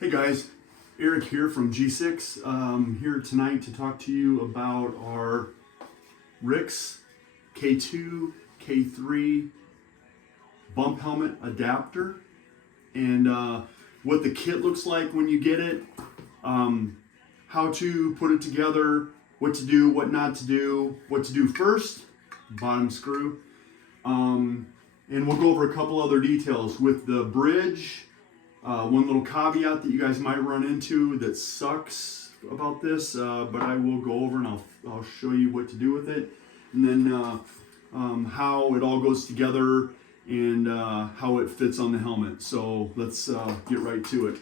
Hey guys, Eric here from G6. Here tonight to talk to you about our Rix K2, K3 bump helmet adapter and what the kit looks like when you get it, how to put it together, what to do, what not to do, what to do first, bottom screw, and we'll go over a couple other details with the bridge. One little caveat that you guys might run into that sucks about this, but I will go over and I'll show you what to do with it, and then how it all goes together and how it fits on the helmet. So let's get right to it.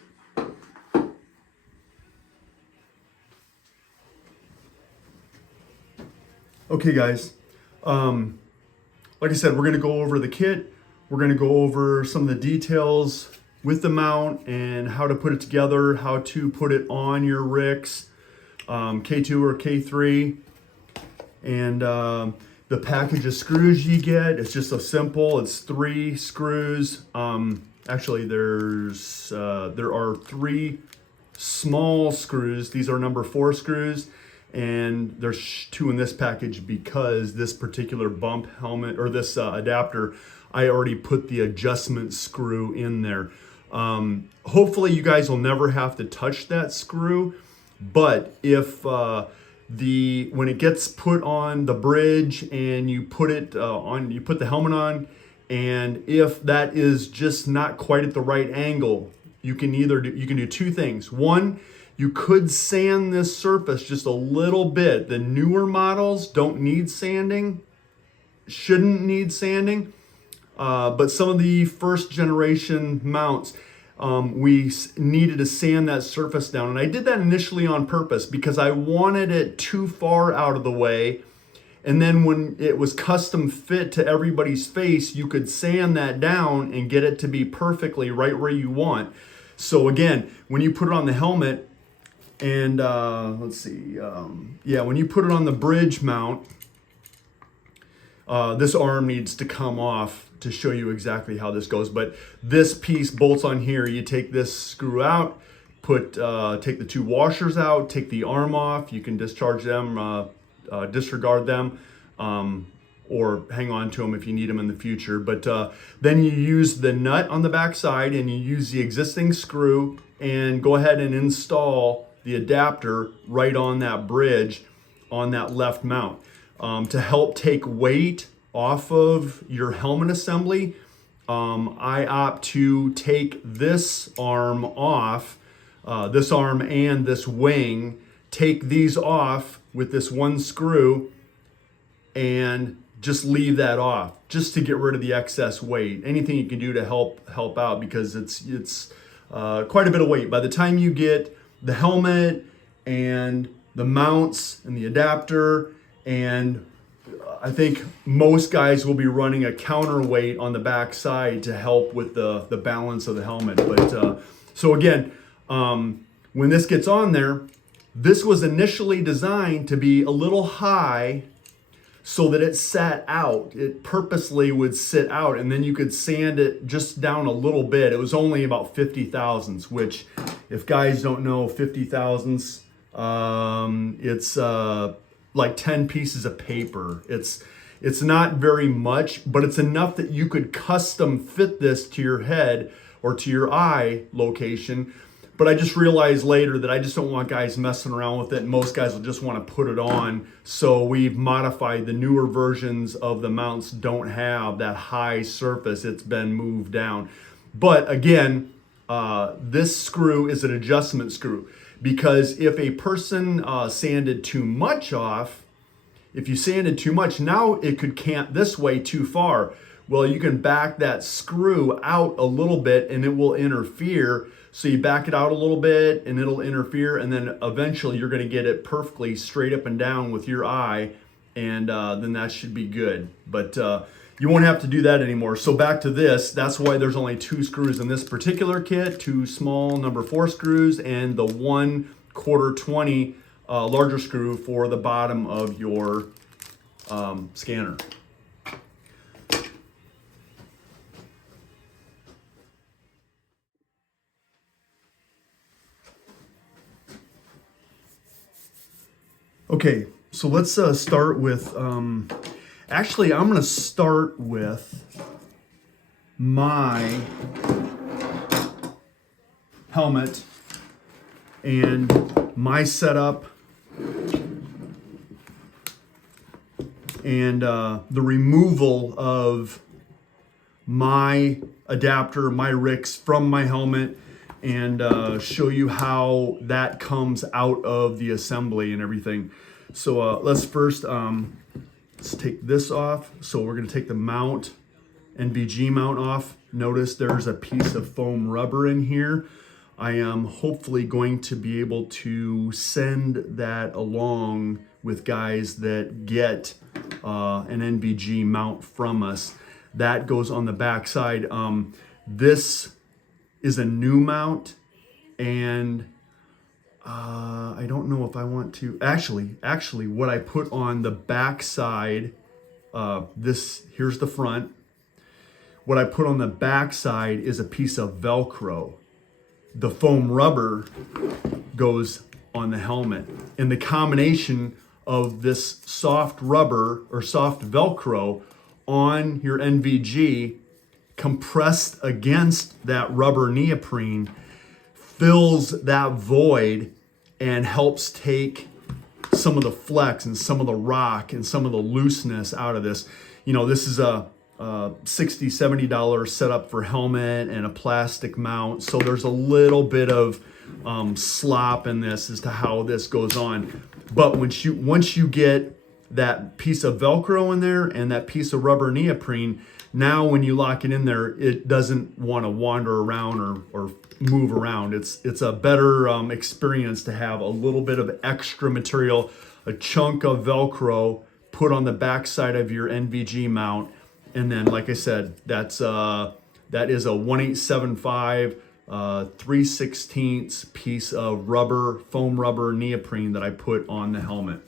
Okay guys, like I said, we're going to go over the kit. We're going to go over some of the details with the mount and how to put it together, how to put it on your Rix K2 or K3, and the package of screws you get. It's just so simple. It's 3 screws. Actually, there are 3 small screws. These are number 4 screws, and there's 2 in this package because this particular bump helmet or this adapter, I already put the adjustment screw in there. Hopefully you guys will never have to touch that screw, but if when it gets put on the bridge and you put it on, you put the helmet on, and if that is just not quite at the right angle, you can do 2 things. One, you could sand this surface just a little bit. The newer models don't need sanding, shouldn't need sanding. But some of the first generation mounts, we needed to sand that surface down. And I did that initially on purpose because I wanted it too far out of the way. And then when it was custom fit to everybody's face, you could sand that down and get it to be perfectly right where you want. So again, when you put it on the helmet and let's see, when you put it on the bridge mount, this arm needs to come off to show you exactly how this goes. But this piece bolts on here. You take this screw out, take the 2 washers out, take the arm off. You can discharge them, disregard them, or hang on to them if you need them in the future. But then you use the nut on the back side and you use the existing screw and go ahead and install the adapter right on that bridge on that left mount. To help take weight off of your helmet assembly, I opt to take this arm off, this arm and this wing, take these off with this 1 screw and just leave that off, just to get rid of the excess weight. Anything you can do to help out, because it's quite a bit of weight. By the time you get the helmet and the mounts and the adapter, and I think most guys will be running a counterweight on the back side to help with the balance of the helmet. But so again, when this gets on there, this was initially designed to be a little high so that it sat out. It purposely would sit out, and then you could sand it just down a little bit. It was only about 50 thousandths, which if guys don't know 50 thousandths, it's like 10 pieces of paper. It's not very much, but it's enough that you could custom fit this to your head or to your eye location. But I just realized later that I just don't want guys messing around with it. Most guys will just want to put it on. So we've modified. The newer versions of the mounts don't have that high surface. It's been moved down. But again, this screw is an adjustment screw, because if a person sanded too much off, if you sanded too much, now it could cant this way too far. Well, you can back that screw out a little bit and it will interfere. So you back it out a little bit and it'll interfere, and then eventually you're going to get it perfectly straight up and down with your eye, and then that should be good. But you won't have to do that anymore. So back to this, that's why there's only 2 screws in this particular kit, 2 small number 4 screws, and the 1/4 20 larger screw for the bottom of your scanner. Okay, so let's start with, actually I'm gonna start with my helmet and my setup and the removal of my adapter, my RICS from my helmet, and show you how that comes out of the assembly and everything. So let's first, let's take this off. So we're gonna take the mount, NVG mount off. Notice there's a piece of foam rubber in here. I am hopefully going to be able to send that along with guys that get an NVG mount from us. That goes on the back side. This is a new mount, and I don't know if I want to, actually what I put on the back side, here's the front. What I put on the back side is a piece of Velcro. The foam rubber goes on the helmet. And the combination of this soft rubber or soft Velcro on your NVG compressed against that rubber neoprene fills that void and helps take some of the flex and some of the rock and some of the looseness out of this. You know, this is a $60, $70 setup for helmet and a plastic mount. So there's a little bit of slop in this as to how this goes on. But once you get that piece of Velcro in there and that piece of rubber neoprene, now when you lock it in there, it doesn't want to wander around or move around. It's a better experience to have a little bit of extra material, a chunk of Velcro put on the back side of your NVG mount. And then, like I said, that is a 1875 3/16 piece of rubber, foam rubber neoprene that I put on the helmet.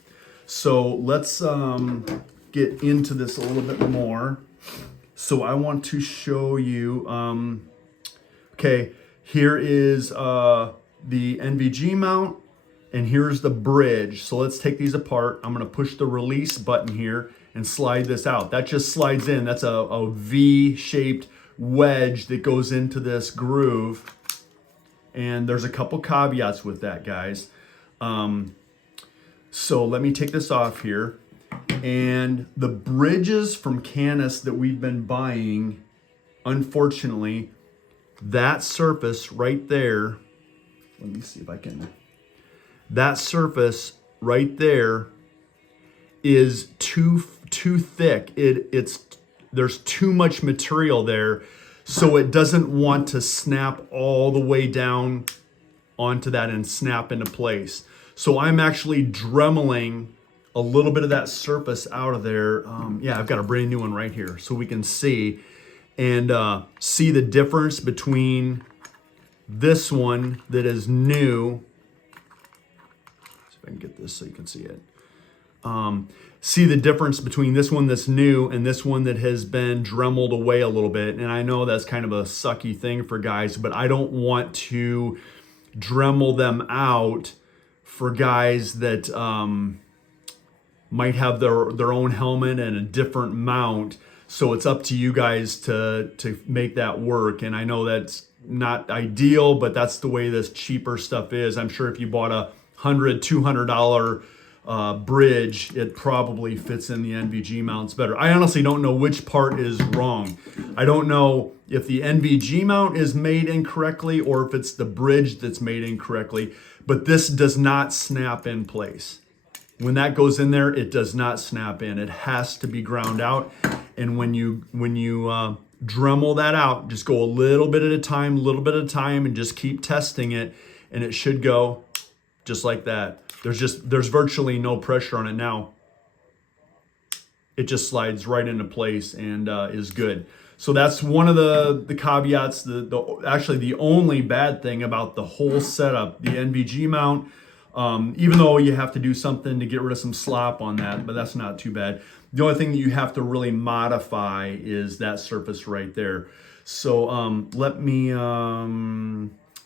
So let's get into this a little bit more. So I want to show you, okay, here is the NVG mount, and here's the bridge. So let's take these apart. I'm gonna push the release button here and slide this out. That just slides in. That's a V-shaped wedge that goes into this groove. And there's a couple caveats with that, guys. So let me take this off here. And the bridges from Canis that we've been buying, unfortunately, that surface right there, let me see if I can, that surface right there is too thick. There's too much material there, so it doesn't want to snap all the way down onto that and snap into place. So I'm actually dremeling a little bit of that surface out of there. Yeah, I've got a brand new one right here so we can see and see the difference between this one that is new. See if I can get this so you can see it. See the difference between this one that's new and this one that has been dremeled away a little bit. And I know that's kind of a sucky thing for guys, but I don't want to dremel them out for guys that might have their own helmet and a different mount. So it's up to you guys to make that work. And I know that's not ideal, but that's the way this cheaper stuff is. I'm sure if you bought a $100, $200 bridge, it probably fits in the NVG mounts better. I honestly don't know which part is wrong. I don't know if the NVG mount is made incorrectly or if it's the bridge that's made incorrectly, but this does not snap in place. When that goes in there, it does not snap in. It has to be ground out. And when you Dremel that out. Just go a little bit at a time, and just keep testing it, and it should go just like that. There's virtually no pressure on it now. It just slides right into place and is good. So that's one of the caveats. Actually the only bad thing about the whole setup, the NVG mount, even though you have to do something to get rid of some slop on that, but that's not too bad. The only thing that you have to really modify is that surface right there. So let me,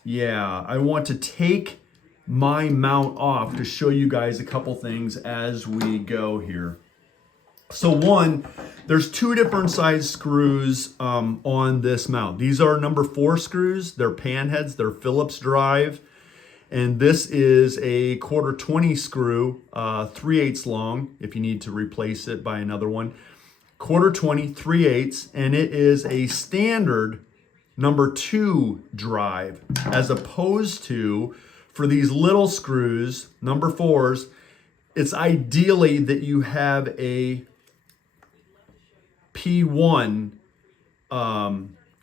yeah, I want to take my mount off to show you guys a couple things as we go here. So one, there's two different size screws on this mount. These are number 4 screws. They're pan heads. They're Phillips drive. And this is a 1/4 20 screw, 3/8 long, if you need to replace it by another one. 1/4 20, 3/8, and it is a standard number 2 drive, as opposed to, for these little screws, number 4s, it's ideally that you have a P1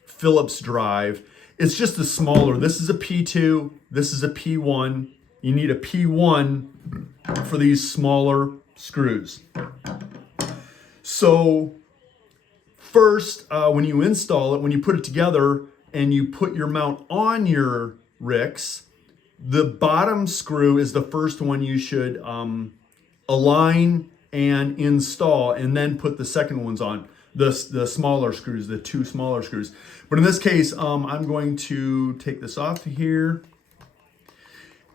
Phillips drive. It's just a smaller. This is a P2. This is a P1. You need a P1 for these smaller screws. So first, when you install it, when you put it together and you put your mount on your Rix, the bottom screw is the first one you should align and install, and then put the second ones on. The smaller screws, the 2 smaller screws. But in this case, I'm going to take this off here,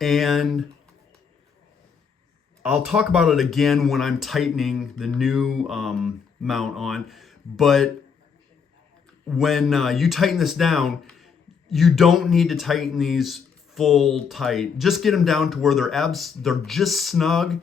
and I'll talk about it again when I'm tightening the new mount on. But when you tighten this down, you don't need to tighten these full tight. Just get them down to where they're just snug,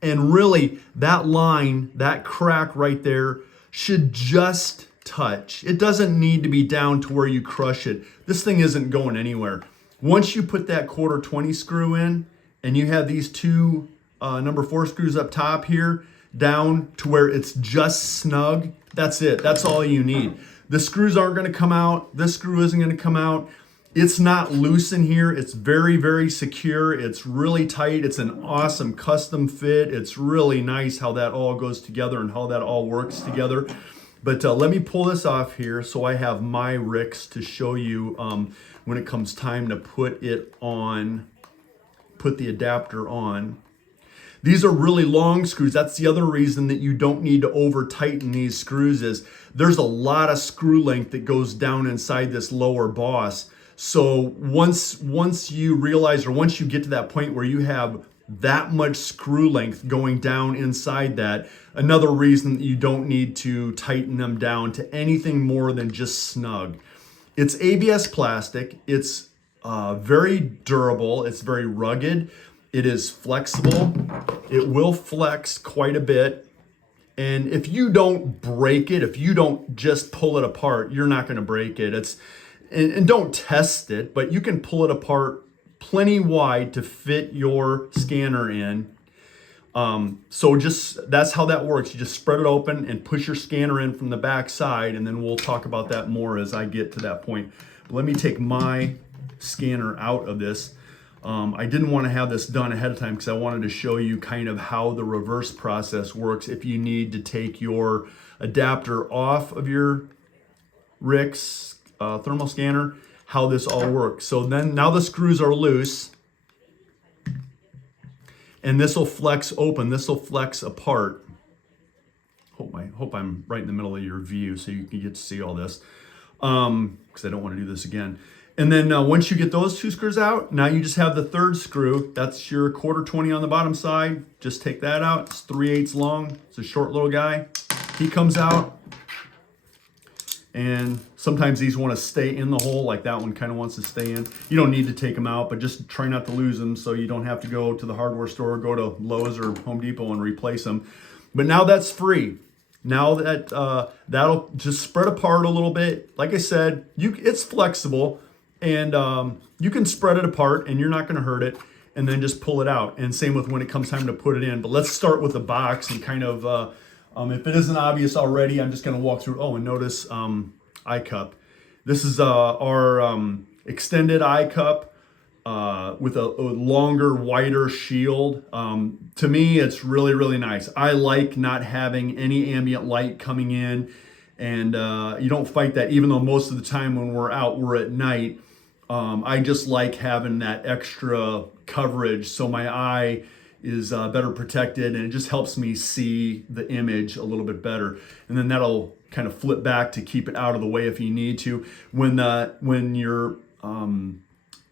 and really that line, that crack right there, should just touch. It doesn't need to be down to where you crush it. This thing isn't going anywhere. Once you put that 1/4 20 screw in, and you have these 2 number 4 screws up top here, down to where it's just snug, that's it. That's all you need. The screws aren't going to come out. This screw isn't going to come out. It's not loose in here. It's very, very secure. It's really tight. It's an awesome custom fit. It's really nice how that all goes together and how that all works together. But let me pull this off here so I have my Rix to show you when it comes time to put it on, put the adapter on. These are really long screws. That's the other reason that you don't need to over tighten these screws, is there's a lot of screw length that goes down inside this lower boss. So once you realize, or once you get to that point where you have that much screw length going down inside that, another reason that you don't need to tighten them down to anything more than just snug. It's ABS plastic. It's very durable. It's very rugged. It is flexible. It will flex quite a bit. And if you don't break it, if you don't just pull it apart, you're not going to break it. And don't test it, but you can pull it apart plenty wide to fit your scanner in. So that's how that works. You just spread it open and push your scanner in from the back side, and then we'll talk about that more as I get to that point. But let me take my scanner out of this. I didn't want to have this done ahead of time because I wanted to show you kind of how the reverse process works if you need to take your adapter off of your Rix thermal scanner, how this all works. So then now the screws are loose, and this will flex open. This will flex apart. Hope I'm right in the middle of your view so you can get to see all this, because I don't want to do this again. And then once you get those 2 screws out, now you just have the 3rd screw. That's your 1/4 20 on the bottom side. Just take that out. It's 3/8 long. It's a short little guy. He comes out. And sometimes these want to stay in the hole, like that one kind of wants to stay in. You don't need to take them out, but just try not to lose them so you don't have to go to the hardware store, go to Lowe's or Home Depot and replace them. But now that's free. Now that that'll just spread apart a little bit. Like I said, it's flexible, and you can spread it apart and you're not going to hurt it, and then just pull it out. And same with when it comes time to put it in. But let's start with the box and kind of... if it isn't obvious already, I'm just going to walk through. Oh, and notice iCup. This is our extended iCup with a longer, wider shield. To me, it's really, really nice. I like not having any ambient light coming in, and you don't fight that, even though most of the time when we're out, we're at night. I just like having that extra coverage so my eye is better protected, and it just helps me see the image a little bit better. And then that'll kind of flip back to keep it out of the way if you need to. When you're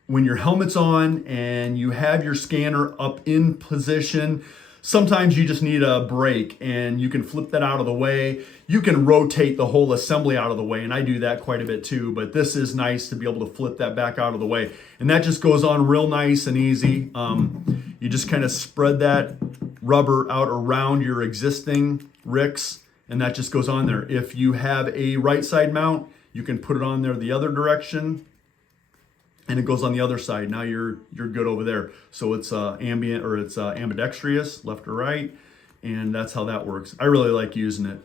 when your helmet's on and you have your scanner up in position, sometimes you just need a break and you can flip that out of the way. You can rotate the whole assembly out of the way, and I do that quite a bit too, but this is nice to be able to flip that back out of the way. And that just goes on real nice and easy. You just kind of spread that rubber out around your existing ricks, and that just goes on there. If you have a right side mount, you can put it on there the other direction, and it goes on the other side. Now you're good over there. So it's ambient, or it's ambidextrous, left or right, and that's how that works. I really like using it.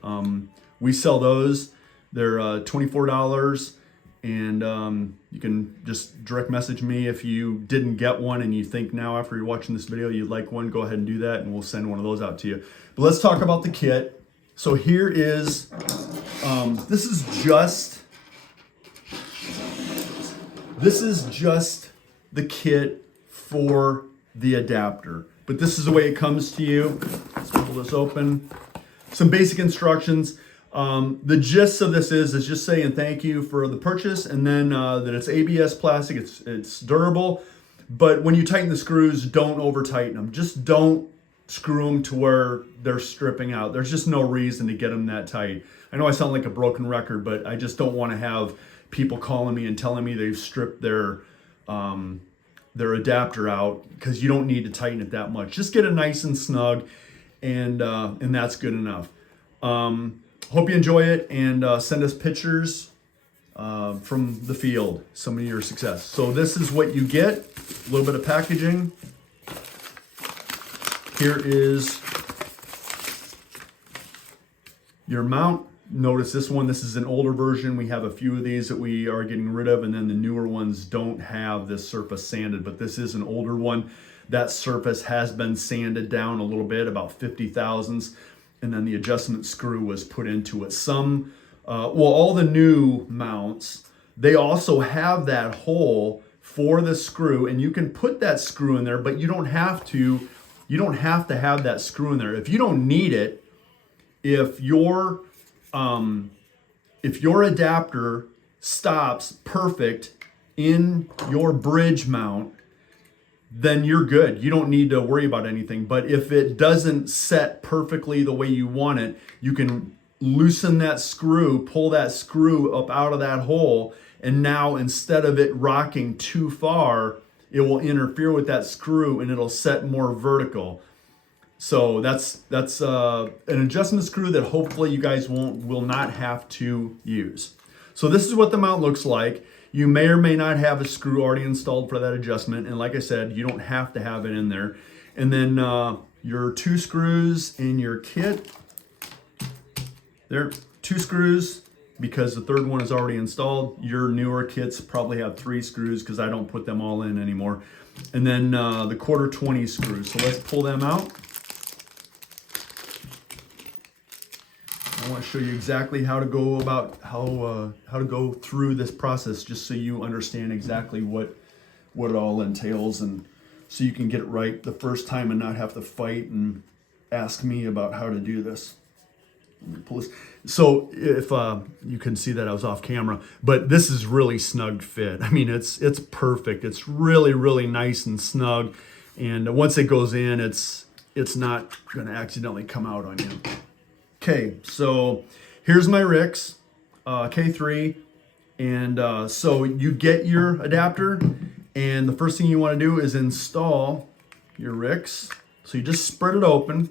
We sell those. They're $24, and you can just direct message me if you didn't get one and you think now after you're watching this video you'd like one. Go ahead and do that, and we'll send one of those out to you. But let's talk about the kit. So here is this is just the kit for the adapter, but this is the way it comes to you. Let's pull this open. Some basic instructions. The gist of this is just saying thank you for the purchase, and then that it's ABS plastic, it's durable, but when you tighten the screws, don't over tighten them. Just don't screw them to where they're stripping out. There's just no reason to get them that tight. I know I sound like a broken record, but I just don't want to have people calling me and telling me they've stripped their adapter out, because you don't need to tighten it that much. Just get it nice and snug, and that's good enough. Hope you enjoy it, and send us pictures from the field, some of your success. So this is what you get, a little bit of packaging. Here is your mount. Notice this one, this is an older version. We have a few of these that we are getting rid of, and then the newer ones don't have this surface sanded, but this is an older one. That surface has been sanded down a little bit, about 50 thousandths, and then the adjustment screw was put into it. All the new mounts, they also have that hole for the screw, and you can put that screw in there, but you don't have to have that screw in there. If you don't need it, if your adapter stops perfect in your bridge mount, then you're good. You don't need to worry about anything. But if it doesn't set perfectly the way you want it, you can loosen that screw, pull that screw up out of that hole, and now instead of it rocking too far, it will interfere with that screw and it'll set more vertical. So that's an adjustment screw that hopefully you guys will not have to use. So this is what the mount looks like. You may or may not have a screw already installed for that adjustment, and like I said, you don't have to have it in there. And then your 2 screws in your kit. There, 2 screws, because the third one is already installed. Your newer kits probably have 3 screws, because I don't put them all in anymore. And then the 1/4 screws. So let's pull them out. I want to show you exactly how to go about how to go through this process, just so you understand exactly what it all entails, and so you can get it right the first time and not have to fight and ask me about how to do this. Let me pull this. So if you can see that I was off camera, but this is really snug fit. I mean, it's perfect. It's really, really nice and snug, and once it goes in, it's not going to accidentally come out on you. Okay, so here's my Rix K3, and so you get your adapter, and the first thing you want to do is install your Rix. So you just spread it open,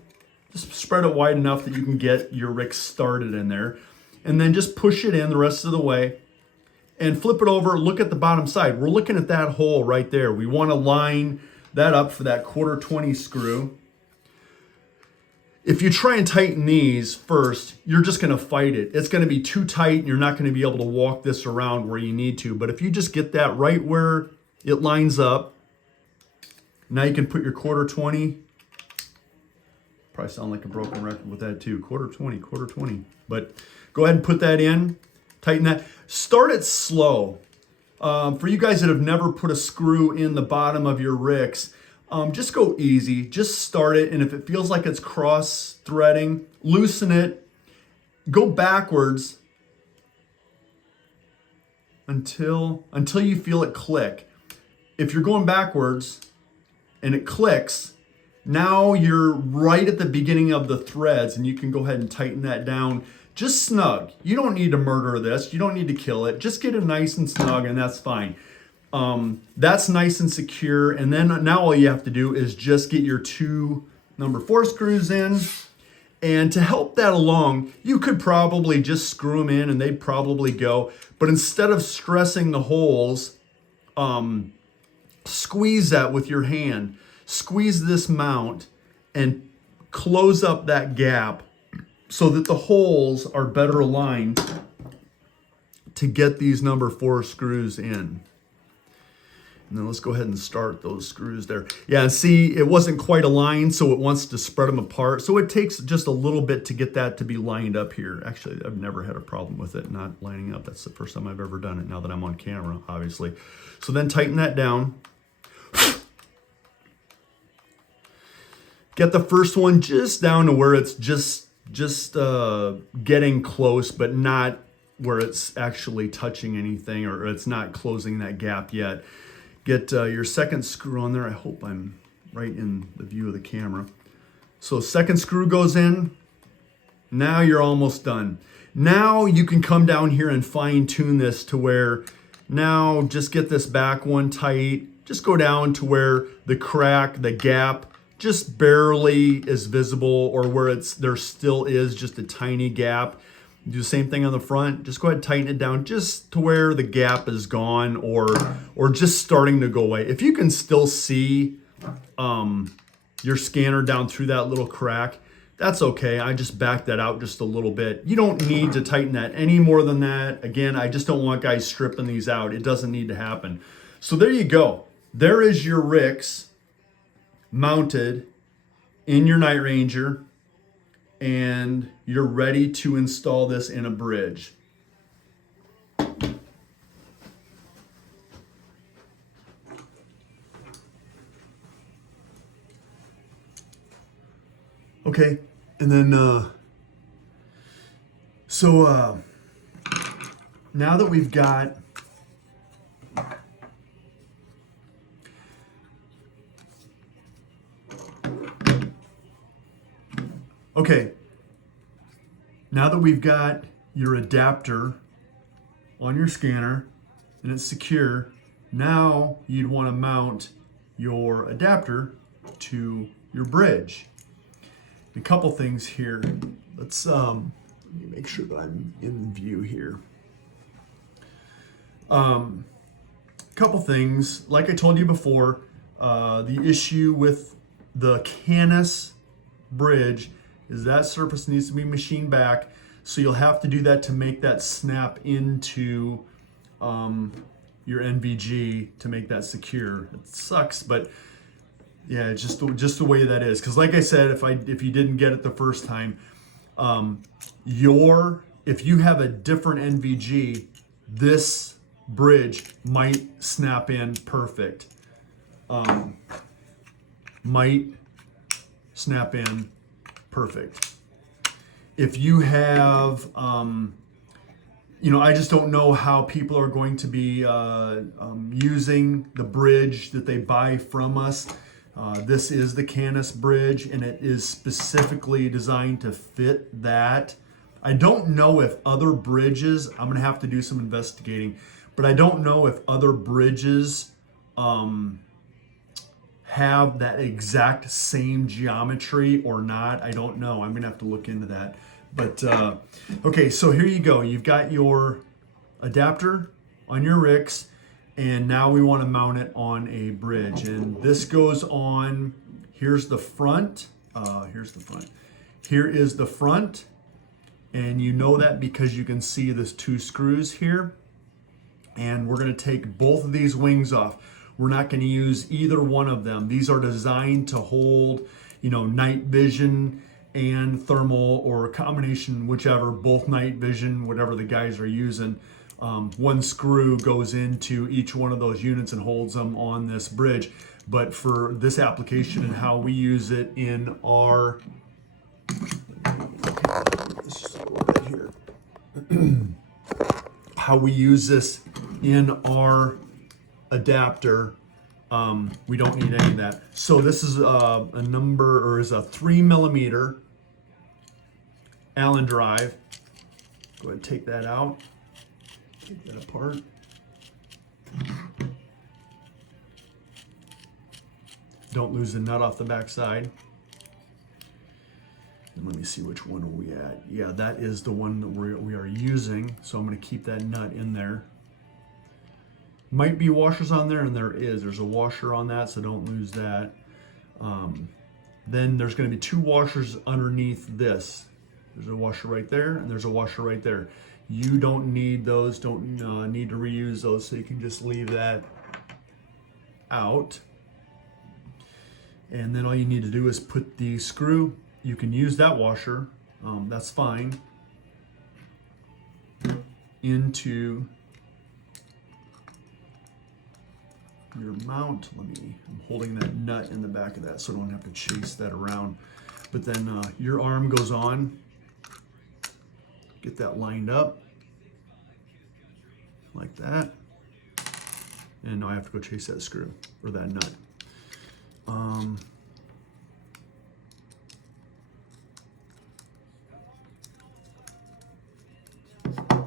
just spread it wide enough that you can get your Rix started in there, and then just push it in the rest of the way, and flip it over. Look at the bottom side. We're looking at that hole right there. We want to line that up for that 1/4 screw. If you try and tighten these first, you're just going to fight it. It's going to be too tight, and you're not going to be able to walk this around where you need to. But if you just get that right where it lines up, now you can put your 1/4. Probably sound like a broken record with that too. 1/4. But go ahead and put that in. Tighten that. Start it slow. For you guys that have never put a screw in the bottom of your Rix, just go easy. Just start it, and if it feels like it's cross-threading, loosen it. Go backwards until you feel it click. if you're going backwards and it clicks, now you're right at the beginning of the threads, and you can go ahead and tighten that down just snug. You don't need to murder this. You don't need to kill it. Just get it nice and snug, and that's fine. That's nice and secure. And then now all you have to do is just get your 2 number 4 screws in. And to help that along, you could probably just screw them in and they'd probably go. But instead of stressing the holes, squeeze that with your hand. Squeeze this mount and close up that gap so that the holes are better aligned to get these number 4 screws in. And then let's go ahead and start those screws there. Yeah, and see, it wasn't quite aligned, so it wants to spread them apart. So it takes just a little bit to get that to be lined up here. Actually, I've never had a problem with it not lining up. That's the first time I've ever done it, now that I'm on camera, obviously. So then tighten that down. Get the first one just down to where it's just getting close, but not where it's actually touching anything, or it's not closing that gap yet. Get your second screw on there. I hope I'm right in the view of the camera. So second screw goes in. Now you're almost done. Now you can come down here and fine tune this to where, now just get this back one tight. Just go down to where the crack, the gap, just barely is visible, or where there still is just a tiny gap. Do the same thing on the front. Just go ahead and tighten it down just to where the gap is gone, or just starting to go away. If you can still see your scanner down through that little crack, that's okay. I just backed that out just a little bit. You don't need to tighten that any more than that. Again, I just don't want guys stripping these out. It doesn't need to happen. So there you go. There is your Rix mounted in your Night Ranger, and you're ready to install this in a bridge. Okay, and then now that we've got your adapter on your scanner and it's secure, now you'd want to mount your adapter to your bridge. A couple things here. Let's let me make sure that I'm in view here. Couple things. Like I told you before, the issue with the Canis bridge is that surface needs to be machined back. So you'll have to do that to make that snap into your NVG to make that secure. It sucks, but yeah, it's just the way that is. Because like I said, if you didn't get it the first time, if you have a different NVG, this bridge might snap in perfect. Might snap in perfect. If you have, I just don't know how people are going to be using the bridge that they buy from us. This is the Canis bridge, and it is specifically designed to fit that. I don't know if other bridges, I'm gonna have to do some investigating, but I don't know if other bridges have that exact same geometry or not. I don't know. I'm gonna have to look into that. But okay, so here you go. You've got your adapter on your Rix, and now we want to mount it on a bridge. And this goes on, here's the front. Here's the front. Here is the front. And you know that because you can see there's 2 screws here. And we're going to take both of these wings off. We're not going to use either one of them. These are designed to hold, night vision and thermal, or a combination, whichever, both night vision, whatever the guys are using. One screw goes into each one of those units and holds them on this bridge. But for this application and how we use it in our, let's just go right here. How we use this in our adapter, We don't need any of that. So this is a 3mm Allen drive. Go ahead and take that out. Take that apart. Don't lose the nut off the back side. And let me see, which one are we at? Yeah, that is the one that we are using. So I'm going to keep that nut in there. Might be washers on there, and there is. There's a washer on that, so don't lose that. Then there's going to be 2 washers underneath this. There's a washer right there, and there's a washer right there. You don't need those. Don't need to reuse those, so you can just leave that out. And then all you need to do is put the screw. You can use that washer. That's fine. Into your mount. I'm holding that nut in the back of that so I don't have to chase that around. But then your arm goes on. Get that lined up like that. And now I have to go chase that screw or that nut.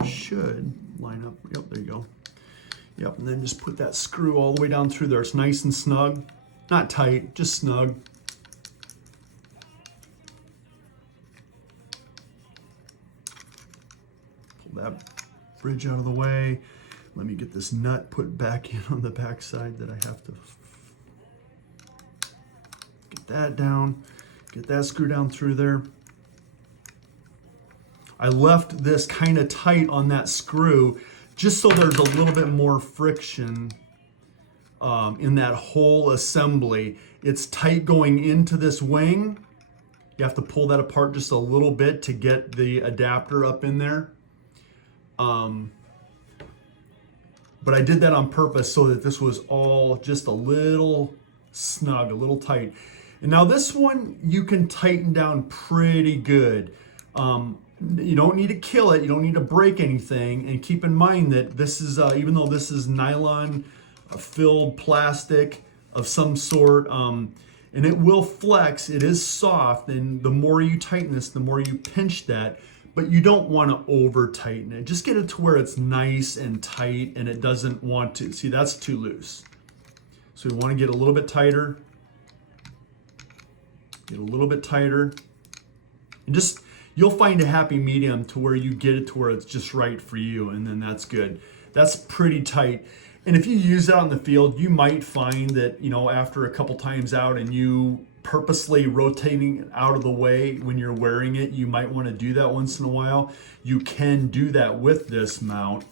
Should line up. Yep, there you go. Yep, and then just put that screw all the way down through there. It's nice and snug. Not tight, just snug. Pull that bridge out of the way. Let me get this nut put back in on the back side that I have to get that down. Get that screw down through there. I left this kind of tight on that screw just so there's a little bit more friction in that whole assembly. It's tight going into this wing. You have to pull that apart just a little bit to get the adapter up in there. But I did that on purpose so that this was all just a little snug, a little tight. And now this one you can tighten down pretty good. You don't need to kill it. You don't need to break anything. And keep in mind that this is, even though this is nylon filled plastic of some sort, and it will flex, it is soft. And the more you tighten this, the more you pinch that. But you don't want to over tighten it. Just get it to where it's nice and tight and it doesn't want to. See, that's too loose. So we want to get a little bit tighter. Get a little bit tighter. And just, you'll find a happy medium to where you get it to where it's just right for you, and then that's good. That's pretty tight. And if you use that in the field, you might find that, you know, after a couple times out and you purposely rotating it out of the way when you're wearing it, you might want to do that once in a while. You can do that with this mount.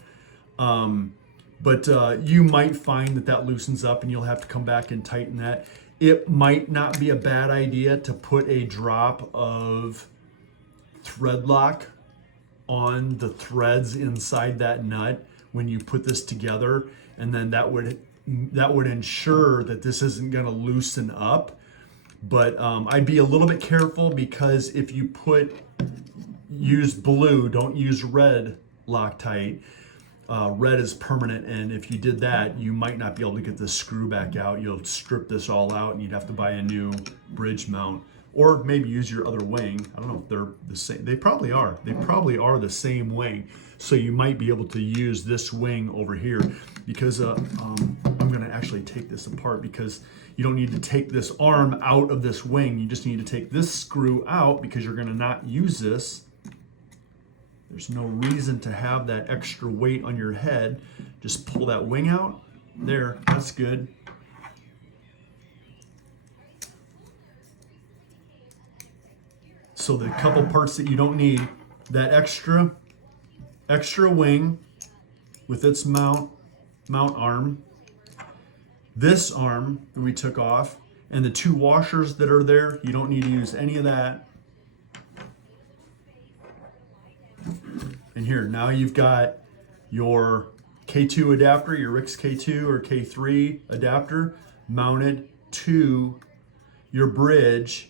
But you might find that that loosens up and you'll have to come back and tighten that. It might not be a bad idea to put a drop of thread lock on the threads inside that nut when you put this together, and then that would ensure that this isn't going to loosen up. But I'd be a little bit careful, because if you use blue, don't use red Loctite. Red is permanent, and if you did that, you might not be able to get this screw back out. You'll strip this all out and you'd have to buy a new bridge mount. Or maybe use your other wing. I don't know if they're the same. They probably are. They probably are the same wing. So you might be able to use this wing over here, because I'm going to actually take this apart, because you don't need to take this arm out of this wing. You just need to take this screw out, because you're going to not use this. There's no reason to have that extra weight on your head. Just pull that wing out. There, that's good. So the couple parts that you don't need, that extra wing with its mount arm, this arm that we took off, and the 2 washers that are there, you don't need to use any of that. And here, now you've got your K2 adapter, your Rix K2 or K3 adapter mounted to your bridge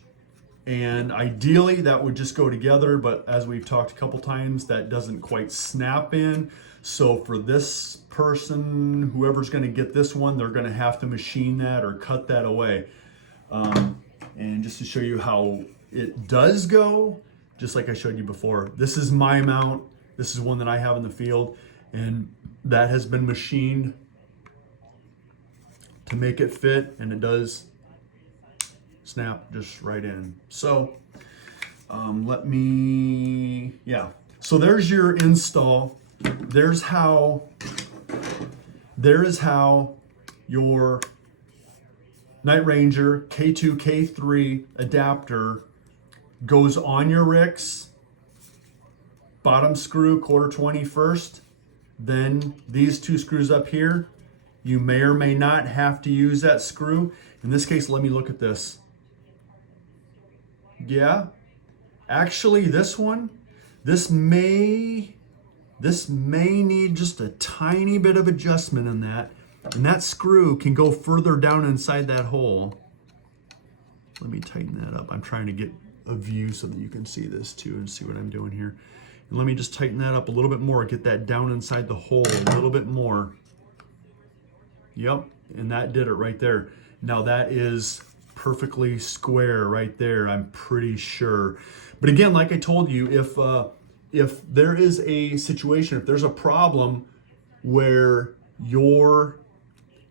And ideally that would just go together, but as we've talked a couple times, that doesn't quite snap in. So for this person, whoever's going to get this one, they're going to have to machine that or cut that away. And just to show you how it does go, just like I showed you before, this is my mount. This is one that I have in the field, and that has been machined to make it fit, and it does snap just right in. So so there's your install. There is how your Night Ranger K2 K3 adapter goes on your Rix. Bottom screw 1/4 20 first, then these two screws up here. You may or may not have to use that screw. In this case, let me look at this. Yeah, actually this may need just a tiny bit of adjustment in that. And that screw can go further down inside that hole. Let me tighten that up. I'm trying to get a view so that you can see this too and see what I'm doing here. And let me just tighten that up a little bit more, get that down inside the hole a little bit more. Yep, and that did it right there. Now that is perfectly square right there, I'm pretty sure. But again, like I told you, if there is a situation, if there's a problem where your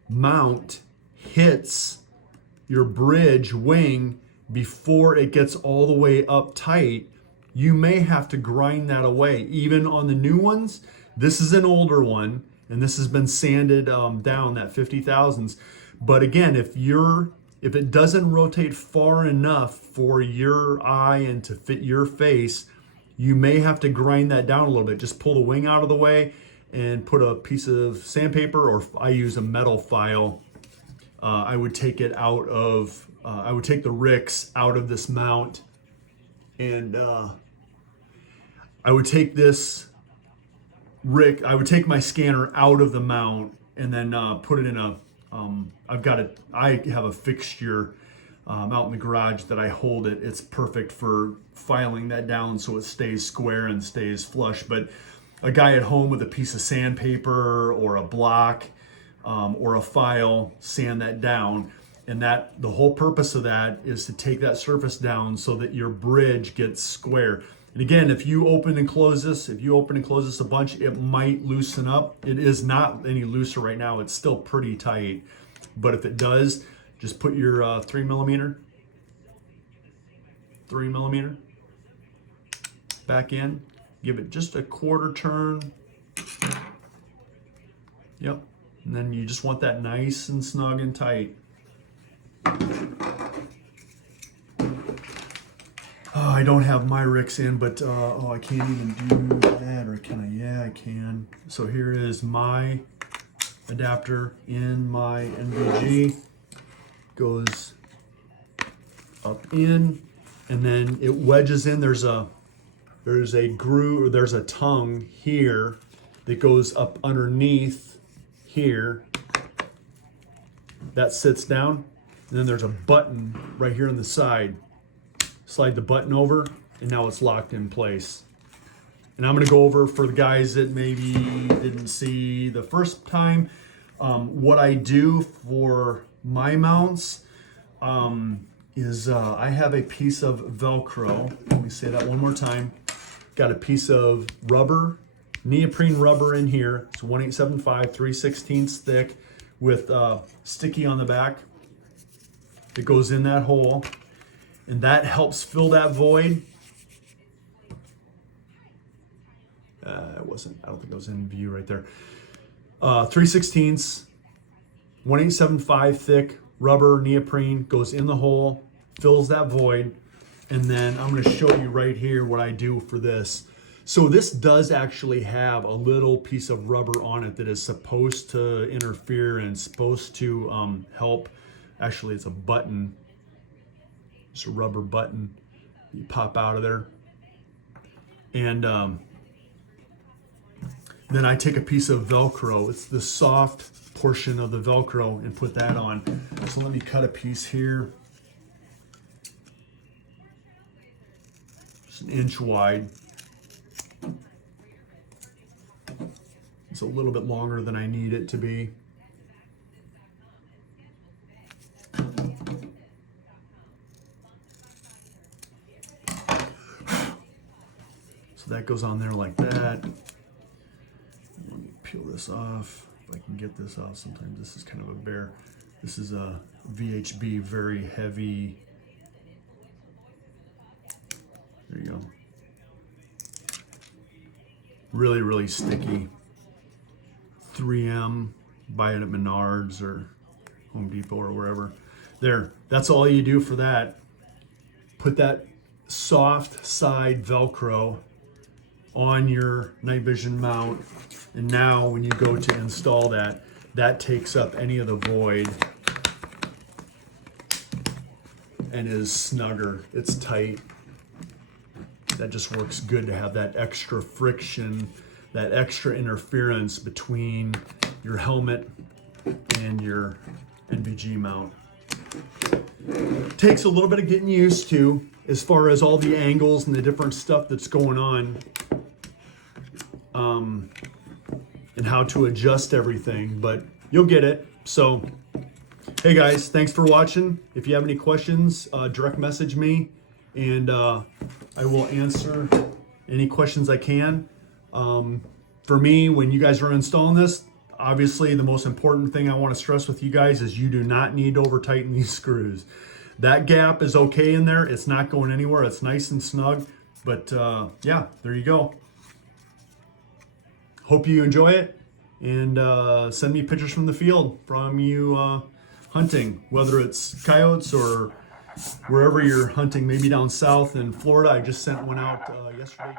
mount hits your bridge wing before it gets all the way up tight, you may have to grind that away. Even on the new ones, this is an older one, and this has been sanded down, that 50,000s. But again, if it doesn't rotate far enough for your eye and to fit your face, you may have to grind that down a little bit. Just pull the wing out of the way and put a piece of sandpaper, or I use a metal file. I would take it out of, I would take the Rix out of this mount, and I would take this I would take my scanner out of the mount and then put it in a, I have a fixture out in the garage that I hold it. It's perfect for filing that down so it stays square and stays flush. But a guy at home with a piece of sandpaper or a block or a file, sand that down. And that the whole purpose of that is to take that surface down so that your bridge gets square. And again, if you open and close this a bunch, it might loosen up. It is not any looser right now. It's still pretty tight. But if it does, just put your 3 millimeter back in. Give it just a 1/4 turn. Yep. And then you just want that nice and snug and tight. I don't have my Rix in, but I can't even do that, or can I? Yeah, I can. So here is my adapter in my NVG. Goes up in, and then it wedges in. There's a groove, or there's a tongue here that goes up underneath here. That sits down, and then there's a button right here on the side. Slide the button over, and now it's locked in place. And I'm gonna go over, for the guys that maybe didn't see the first time, what I do for my mounts is I have a piece of Velcro. Let me say that one more time. Got a piece of rubber, neoprene rubber in here. It's 1/875, 3/16 thick, with sticky on the back. It goes in that hole, and that helps fill that void. I don't think it was in view right there. 3/16, 1/875 thick rubber neoprene goes in the hole, fills that void. And then I'm going to show you right here what I do for this. So this does actually have a little piece of rubber on it that is supposed to interfere and supposed to help. Actually, it's a button. It's a rubber button you pop out of there. And then I take a piece of Velcro. It's the soft portion of the Velcro, and put that on. So let me cut a piece here. It's an inch wide. It's a little bit longer than I need it to be. So that goes on there like that. Let me peel this off. If I can get this off, sometimes this is kind of a bear. This is a VHB, very heavy. There you go. Really, really sticky. 3M, buy it at Menards or Home Depot or wherever. There, that's all you do for that. Put that soft side Velcro on your night vision mount, and now when you go to install that, that takes up any of the void and is snugger. It's tight. That just works good to have that extra friction, that extra interference between your helmet and your NVG mount. Takes a little bit of getting used to as far as all the angles and the different stuff that's going on, and how to adjust everything, but you'll get it. So, hey guys, thanks for watching. If you have any questions, direct message me, and I will answer any questions I can. For me, when you guys are installing this, obviously the most important thing I want to stress with you guys is you do not need to over tighten these screws. That gap is okay in there. It's not going anywhere. It's nice and snug. But yeah, there you go. Hope you enjoy it, and send me pictures from the field from you hunting, whether it's coyotes or wherever you're hunting, maybe down south in Florida. I just sent one out yesterday.